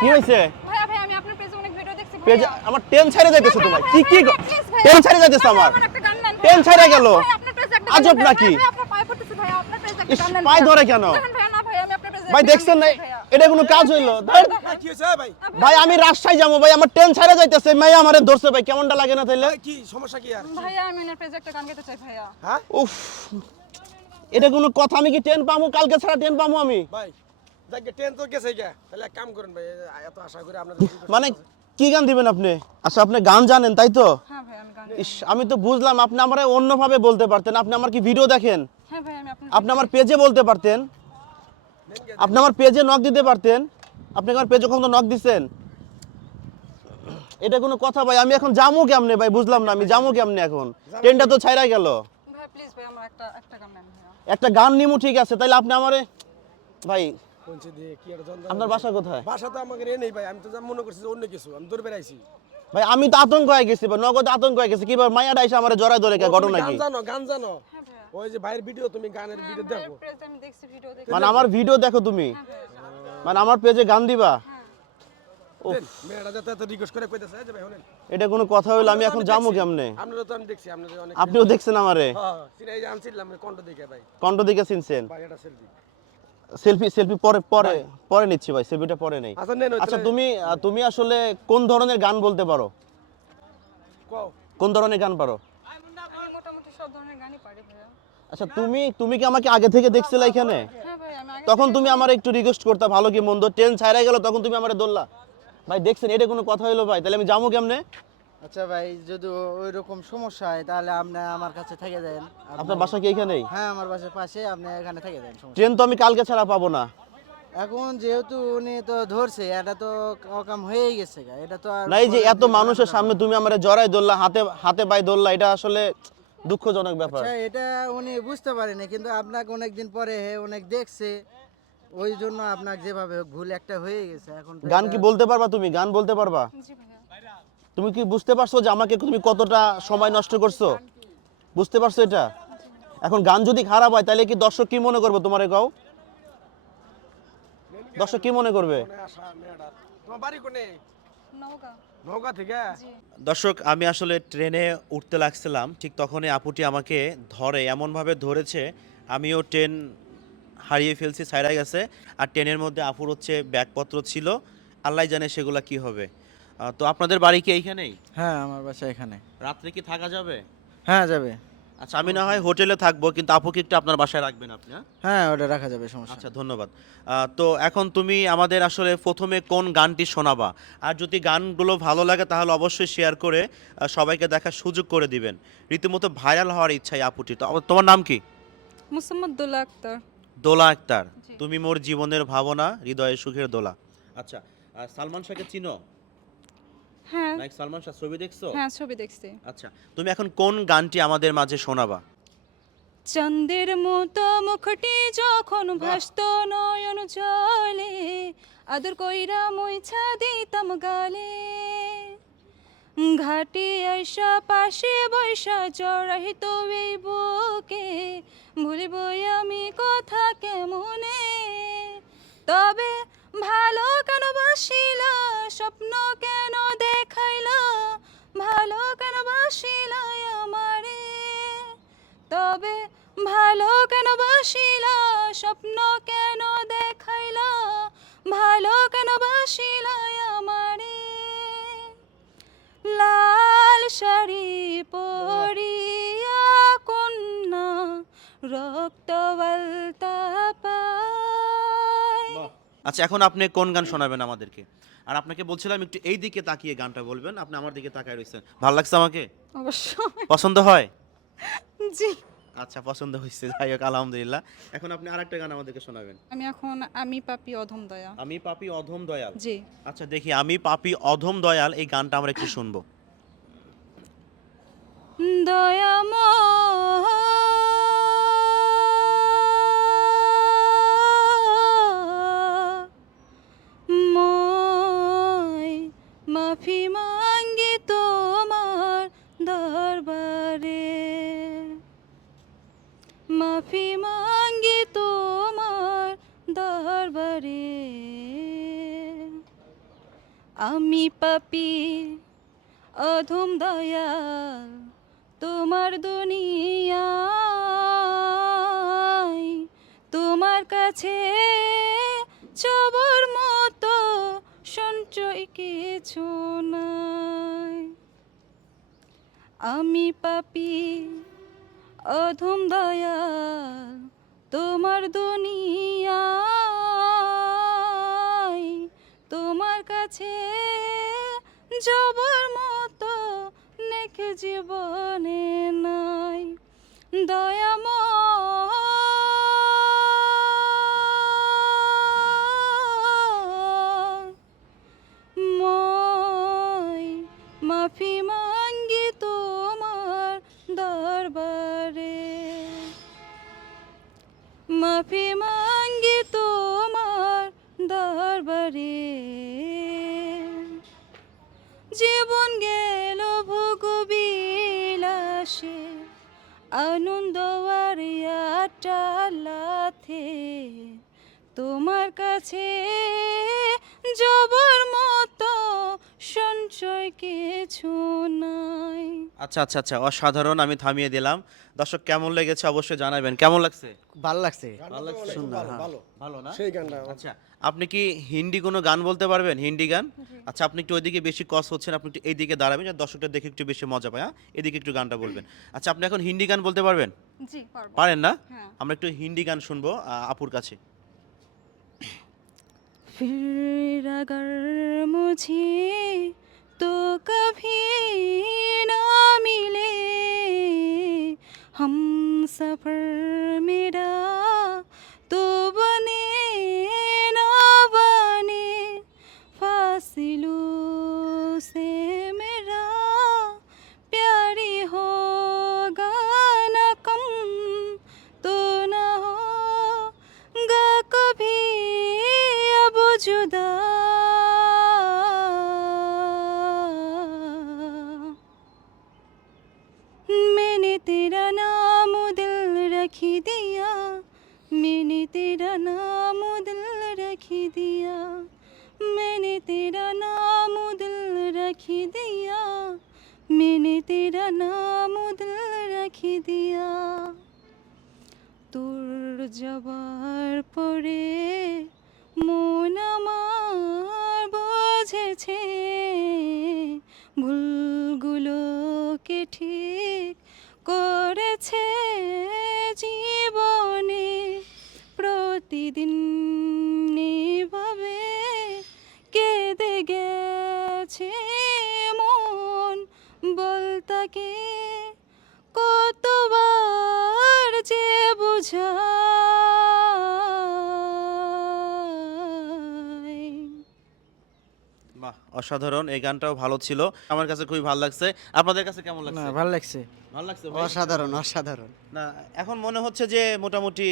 কি হয়েছে? ভাইয়া ভাইয়া আমি আপনার পেজে অনেক ভিডিও দেখছি। পেজ আমার টেন ছেড়ে যাইতেছে তোমার। কি কি। টেন ছেড়ে যাইতেছে আমার। টেন। ছেড়ে গেল। ভাইয়া, আপনার পেজে একটা গান আজব নাকি? পায়ে। ধরে কেন? দেখেন ভাইয়া, না ভাইয়া, আমি আপনার পেজে ভাই দেখছেন না এটা কোনো কাজ হইল? ভাই, ভাই ভাই আমি রাজশাহী যাব ভাই আমার ট্রেন ছেড়ে যাইতেছে। মাই আমার ধরছে ভাই কেমনটা লাগে না তাইলে? কি সমস্যা কি আর? ভাইয়া আমি ওনার পেজে একটা গান গাইতে চাই ভাইয়া। হ্যাঁ উফ। এটা কোনো কথা আমি কি ট্রেন পামু? কালকে ছাড়া ট্রেন পামু আমি? ভাই ট্রেন তো গেছে তাহলে কাম করেন ভাই এত আশা করে আপনাদের মানে কি গান দিবেন আপনি? আচ্ছা আপনি গান জানেন তাই তো? হ্যাঁ আমি ইস আমি তো বুঝলাম আপনি আমারে অন্যভাবে বলতে পারতেন। আপনি আমার কি ভিডিও দেখেন? হ্যাঁ ভাইয়া আমি আপনার আপনি আমার পেজে বলতে পারতেন। আপনি আমার পেজে নক দিতে পারতেন। আপনি আমার পেজে কখনো নক দিছেন? এটা কোনো কথা ভাই আমি এখন জামু কেমনে ভাই? বুঝলাম না আমি জামু কেমনে এখন? ট্রেনটা তো ছাইরা গেল। ভাইয়া প্লিজ ভাই আমার একটা একটা গান একটা গান নিমু ঠিক আছে তাইলে আপনি আমারে ভাই পৌঁছে দিয়ে কি আর জঞ্জাল আপনার বাসা কোথায়? বাসা তো আমাকে এ নেই ভাই আমি তো মনে করছি অন্য কিছু আমি দূর বেড়াইছি। ভাই আমি তো আতঙ্ক হয়ে গেছি ভাই নগদ আতঙ্ক হয়ে গেছি কীভাবে মায়া এসে আমার জড়াই ধরে কে ঘটনা গান কি? জানো গান জানো? হ্যাঁ ওই যে ভাইয়ের ভিডিও তুমি গানের ভিডিও দেখো। দেখছি ভিডিও দেখছি মানে আমার ভিডিও দেখো তুমি। হ্যাঁ মানে আমার পেজে গান দিবা? এটা কোনো কথা হইল আমি এখন জামু কেমনে? আপনারা তো আমি দেখছি আপনাদের অনেক আপনিও দেখছেন আমারে? হ্যাঁ সিনাই যে আনছিলাম কণ্ঠ দেখে ভাই। কণ্ঠ দিকে চিনছেন? সেলফি সেলফি সেলফি পরে পরে পরে নিচ্ছি ভাই সেলফিটা পরে নেই। আচ্ছা আচ্ছা তুমি তুমি আসলে কোন ধরনের গান বলতে পারো? কোন ধরনের গান পারো? আমি মোটামুটি সব ধরনের গানই পারি ভাইয়া। আচ্ছা তুমি তুমি কি আমাকে আগে থেকে দেখছিলে এখানে? হ্যাঁ ভাই আমি আগে তখন তুমি আমার একটু রিকোয়েস্ট করতে ভালো কি মন্দ? ট্রেন ছাড়াই গেল তখন তুমি আমার দৌড়লা ভাই দেখছেন এটা কোনো কথা হইল ভাই তাহলে আমি যাব কেমনে? আচ্ছা ভাই যদি ওই রকম সমস্যা হয় তাহলে আপনি আমার কাছে থেকে যান আপনার বাসা কি এখানেই? হ্যাঁ আমার বাসার পাশে আপনি এখানে থেকে যান ট্রেন তো আমি কালকে ছাড়া পাবো না। এখন যেহেতু উনি তো ধরছে এটা তো অকাম হয়েই গেছে গা। এটা তো আর না এই যে এত মানুষের সামনে তুমি আমার জড়াই ধরলা হাতে হাতে পায়ে ধরলা এটা আসলে দুঃখজনক ব্যাপার। আচ্ছা এটা উনি বুঝতে পারেনি কিন্তু আপনাকে অনেক দিন পরে অনেক দেখছে। ওই জন্য আপনাকে যেভাবে ভুল একটা হয়ে গেছে এখন গান কি বলতে পারবা তুমি? গান বলতে পারবা? তুমি কি বুঝতে পারছ যে আমাকে তুমি কতটা সময় নষ্ট করছ? বুঝতে পারছ এটা? এখন গান যদি খারাপ হয় তাহলে কি দর্শক কি মনে করবে তোমার গাও দর্শক কি মনে করবে? দর্শক আমি আসলে ট্রেনে উঠতে লাগছিলাম। ঠিক তখনই আপুটি আমাকে ধরে এমনভাবে ধরেছে আমিও ট্রেন হারিয়ে ফেলছি সাইরা গেছে। আর ট্রেনের মধ্যে আপুর হচ্ছে ব্যাগপত্র ছিল। আল্লাহ জানে সেগুলা কি হবে। তো আপনাদের বাড়ি কি এইখানেই? হ্যাঁ আমার বাসা এখানে। রাত্রে কি থাকা যাবে? হ্যাঁ যাবে। আচ্ছা আমি না হয় হোটেলে থাকব কিন্তু আপুকে একটু আপনার বাসায় রাখবেন আপনি হ্যাঁ? হ্যাঁ ওটা রাখা যাবে সমস্যা আচ্ছা ধন্যবাদ। তো এখন তুমি আমাদের আসলে প্রথমে কোন গানটি শোনাবা? আর যদি গানগুলো ভালো লাগে তাহলে অবশ্যই শেয়ার করে সবাইকে দেখার সুযোগ করে দিবেন। রীতিমতো ভাইরাল হওয়ার ইচ্ছাই আপুটি তো তোমার নাম কি? মুসাম্মদ দোলা আক্তার। দোলা আক্তার তুমি মোর জীবনের ভাবনা হৃদয়ের সুখের দোলা। আচ্ছা আর সালমান শাহকে চিনো? হ্যাঁ। নাইক সালমান শাহ ছবি দেখছ? হ্যাঁ ছবি দেখছি। আচ্ছা তুমি এখন কোন গানটি আমাদের মাঝে শোনাবা? চন্দের মতো মুখটি যখন ভাসত নয়ন জলে আদর কইরা মুইছা দিতাম গালে। ঘাটি আইসা পাশে বৈশা জড়াইত এই বুকে ভুলিব আমি কথা কেমনে? তবে ভালো কেন বাসিল? স্বপ্ন কেন দেখাইল? ভালো কেন বাসিল আমারে? তবে ভালো কেন বাসিল? স্বপ্ন কেন দেখাইল? ভালো কেন বাসিল আমারে? লাল শাড়ি কন্যা রক্ত আচ্ছা এখন আপনি কোন গান শোনাবেন আমাদেরকে? আর আপনাকে বলছিলাম একটু এই দিকে তাকিয়ে গানটা বলবেন আপনি আমার দিকে তাকায় রয়েছেন ভালো লাগছে আমাকে? অবশ্যই। পছন্দ হয়? জি। আচ্ছা পছন্দ হয়েছে যাই হোক আলহামদুলিল্লাহ। এখন আপনি আরেকটা গান আমাদেরকে শোনাবেন। আমি এখন আমি পাপি অধম দয়া আমি পাপি অধম দয়াল? জি। আচ্ছা দেখি আমি পাপি অধম দয়াল এই গানটা আমরা একটু শুনব। দয়াময় আমি পাপি, অধম দয়াল তোমার দুনিয়ায়। তোমার কাছে চবর মতো সঞ্চয় কিছু নাই। আমি পাপি, অধম দয়াল তোমার দুনিয়ায়। কাছে যাবার মতো নেক জীবনে নাই। দয়াময় মই মাফি মাঙ্গি তোমার দরবারে। মাফি মাঙ্গি তোমার দরবারে। জীবন গেল ভোগবিলাসে আনন্দ আর তোমার কাছে জবর মতো সঞ্চয় কিছু নাই আচ্ছা আচ্ছা আচ্ছা অসাধারণ আমি থামিয়ে দিলাম দর্শক কেমন লেগেছে অবশ্যই জানাবেন কেমন লাগছে ভাল লাগছে গানটা তো অনেক সুন্দর, ভালো হ্যাঁ। ভালো ভালো না সেই গানটা আচ্ছা আপনি কি হিন্দি কোনো গান বলতে পারবেন হিন্দি গান আচ্ছা আপনি একটু ওইদিকে বেশি কস হচ্ছেন আপনি একটু এইদিকে দাঁড়াবেন যাতে দর্শকটা দেখে একটু বেশি মজা পায় হ্যাঁ এদিকে একটু গানটা বলবেন আচ্ছা আপনি এখন হিন্দি গান বলতে পারবেন জি পারবো পারেন না হ্যাঁ আমরা একটু হিন্দি গান শুনবো আহ, আপুর কাছে फिर अगर मुझे तो कभी ना मिले। हम सफ़र मेरा तो बने तेरा नाम दिल रखी दिया मैंने तेरा नाम दिल रखी दिया मैंने तेरा नाम दिल रखी दिया मैंने तेरा नाम दिल रखी दिया তোর যাবার পরে মন আমার বুঝেছে অসাধারণ এই গানটাও ভালো ছিল। আমার কাছে খুবই ভালো লাগছে। আপনাদের কাছে কেমন লাগছে? ভালো লাগছে। ভালো লাগছে অসাধারণ অসাধারণ। না এখন মনে হচ্ছে যে মোটামুটি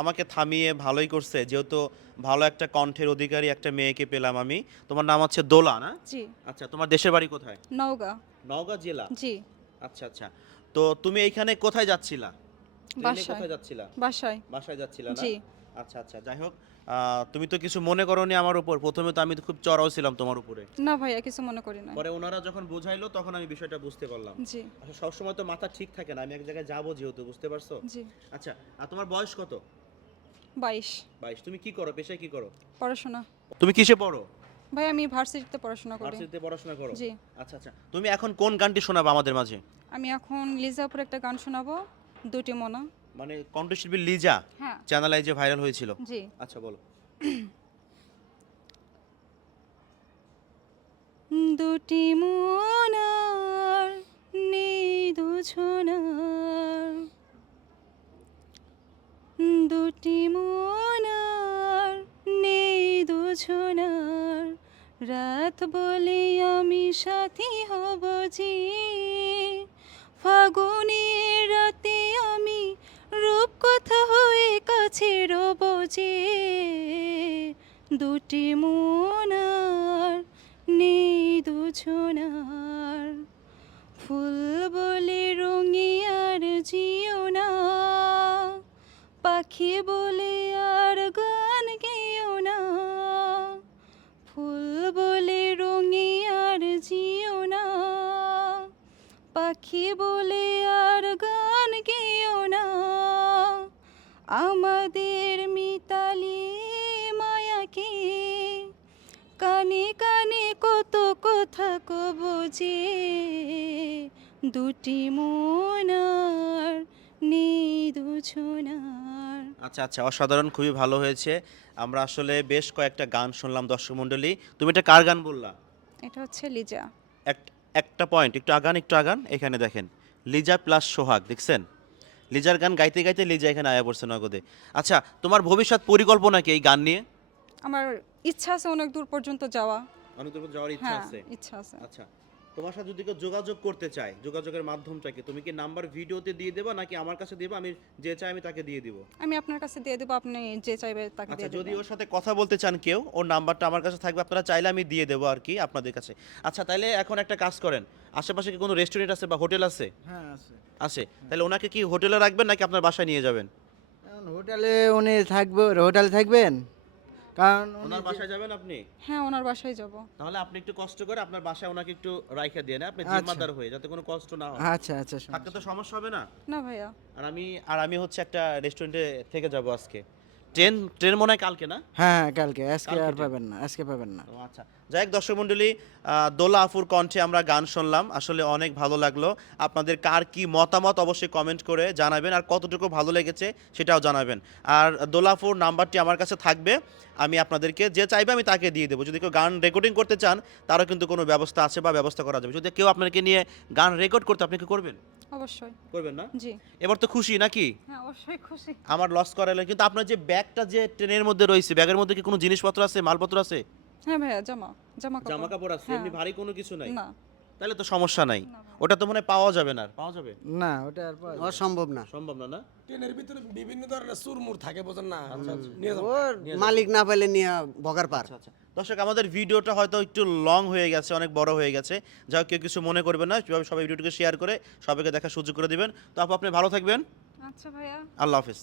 আমাকে থামিয়ে ভালোই করছে। যেহেতু ভালো একটা কণ্ঠের অধিকারী একটা মেয়েকে পেলাম আমি। তোমার নাম হচ্ছে দোলা না? জি। আচ্ছা তোমার দেশের বাড়ি কোথায়? নওগাঁ। নওগাঁ জেলা? জি। আচ্ছা আচ্ছা। তো তুমি এইখানে কোথায় যাচ্ছিলা? বাসায়। কোথায় যাচ্ছিলা? বাসায়। বাসায় যাচ্ছিলা না? জি। আচ্ছা আচ্ছা যাই হোক। তুমি তো কিছু মনে করনি আমার উপর। প্রথমে তো আমি খুব চড়াও ছিলাম তোমার উপরে। না ভাইয়া কিছু মনে করি না পরে ওনারা যখন বুঝাইলো তখন আমি বিষয়টা বুঝতে পারলাম। জি। আচ্ছা সবসময় তো মাথা ঠিক থাকে না আমি এক জায়গায় যাব যেহেতু বুঝতে পারছ? জি। আচ্ছা আর তোমার বয়স কত? বাইশ। বাইশ তুমি কি করো পেশায় কি করো? পড়াশোনা। তুমি কিসে পড়ো? ভাই আমি ভার্সিটিতে পড়াশোনা করি। ভার্সিটিতে পড়াশোনা করো? জি। আচ্ছা আচ্ছা তুমি এখন কোন গানটি শোনাবে আমাদের মাঝে? আমি এখন লিজাপুর একটা গান শোনাবো দুটি মনা। মানে কণ্ঠশিল্পী লিজা হ্যাঁ। চ্যানেলে যে ভাইরাল হয়েছিল। জি। আচ্ছা বলো। দুটি মনার নেই দুজনার দুটি মনার নেই দুজনার রাত বলে আমি সাথী হব যে। ফাগুনের রাতে ব্যথা হয়ে কাছে রোবজে দুটি মনার নেই দুজনার ফুল বলে রঙিয়ার জিও না, পাখি বলে আর গান গেও না। ফুল বলে রঙিয়ার জিও না, পাখি বলে আমাদের মিতালি মায়াকে কানে কানে কত কথা কবজে দুটি মনার নেই দুছনার আচ্ছা আচ্ছা অসাধারণ খুবই ভালো হয়েছে। আমরা আসলে বেশ কয়েকটা গান শুনলাম দর্শক মণ্ডলী তুমি এটা কার গান বললা? এটা হচ্ছে লিজা। এক একটা পয়েন্ট একটু আগান একটু আগান। এখানে দেখেন লিজা প্লাস সোহাগ দেখছেন? লিজার গান গাইতে গাইতে লিজা এখানে আয়া পড়ছে নগদে। আচ্ছা তোমার ভবিষ্যৎ পরিকল্পনা কি এই গান নিয়ে? আমার ইচ্ছা আছে অনেক দূর পর্যন্ত যাওয়া। অনেক দূর পর্যন্ত যাওয়ার ইচ্ছা হ্যাঁ আছে। ইচ্ছা আছে। আচ্ছা তোমার সাথে যদি কেউ যোগাযোগ করতে চায় যোগাযোগের মাধ্যমটা কি তুমি কি নাম্বার ভিডিওতে দিয়ে দেবা নাকি আমার কাছে দিবা? আমি যে চাই আমি তাকে দিয়ে দিব। আমি আপনার কাছে দিয়ে দেবো আপনি যে চাইবে তাকে আচ্ছা যদি ওর সাথে কথা বলতে চান কেউ ওর নাম্বারটা আমার কাছে থাকবে আপনারা চাইলে আমি দিয়ে দেবো আর কি আপনাদের কাছে। আচ্ছা তাহলে এখন একটা কাজ করেন আশেপাশে কি কোনো রেস্টুরেন্ট আছে বা হোটেল আছে? হ্যাঁ আছে। আছে। তাহলে ওনাকে কি হোটেলে রাখবেন নাকি আপনার বাসায় নিয়ে যাবেন? হোটেলে উনি থাকবে হোটেলে থাকবেন? কারণ ওনার বাসায় যাবেন আপনি? হ্যাঁ ওনার বাসায় যাব। তাহলে আপনি একটু কষ্ট করে আপনার বাসায় ওনাকে একটু রাইখা দিয়ে না আপনি আচ্ছা। জিম্মাদার হয়ে যাতে কোনো কষ্ট না হয়। আচ্ছা আচ্ছা থাকতে তো সমস্যা। হবে না? না ভাইয়া। আর আমি আর আমি হচ্ছে একটা রেস্টুরেন্টে থেকে যাব আজকে। ট্রেন ট্রেন মনে হয় কালকে না? হ্যাঁ হ্যাঁ কালকে। আজকে আর পাবেন না আজকে পাবেন না। ও আচ্ছা। যাই হোক দর্শক মণ্ডলী দোলা আফুর কণ্ঠে আমরা গান শুনলাম। আসলে অনেক ভালো লাগল। আপনাদের কার কি মতামত অবশ্যই কমেন্ট করে জানাবেন আর কতটুকু ভালো লেগেছে সেটাও জানাবেন। আর দোলাফুর নাম্বারটি আমার কাছে থাকবে আমি আপনাদেরকে যে চাইবে আমি তাকে দিয়ে দেবো। যদি কেউ গান রেকর্ডিং করতে চান তারও কিন্তু কোনো ব্যবস্থা আছে বা ব্যবস্থা করা যাবে। যদি কেউ আপনাকে নিয়ে গান রেকর্ড করতে আপনি কি করবেন? অবশ্যই। করবেন না? জি। এবার তো খুশি নাকি? হ্যাঁ অবশ্যই খুশি। আমার লস করালে কিন্তু আপনার যে ব্যাগটা যে ট্রেনের মধ্যে রয়েছে ব্যাগের মধ্যে কি কোনো জিনিসপত্র আছে মালপত্র আছে? হ্যাঁ ভাইয়া জামা জামা জামা কাপড় আছে হ্যাঁ। এমনি ভারী কোনো কিছু নাই? না। তাহলে তো সমস্যা নাই। ওটা তো মনে পাওয়া যাবে না পাওয়া যাবে? না ওটা আর পাওয়া যাবে না। অসম্ভব না। সম্ভব না না? ট্রেনের ভিতরে বিভিন্ন ধরনের সুরমুর থাকে বোঝেন না? নিয়ে যাব মালিক না পেলে নিয়ে বগার পার। আচ্ছা আচ্ছা। দর্শক আমাদের ভিডিওটা হয়তো একটু লং হয়ে গেছে অনেক বড় হয়ে গেছে। যা হোক কেউ কিছু মনে করবেন না সবাই সবাই ভিডিওটিকে শেয়ার করে সবাইকে দেখার সুযোগ করে দিবেন। তো আপু আপনি ভালো থাকবেন। আচ্ছা ভাইয়া। আল্লাহ হাফিজ।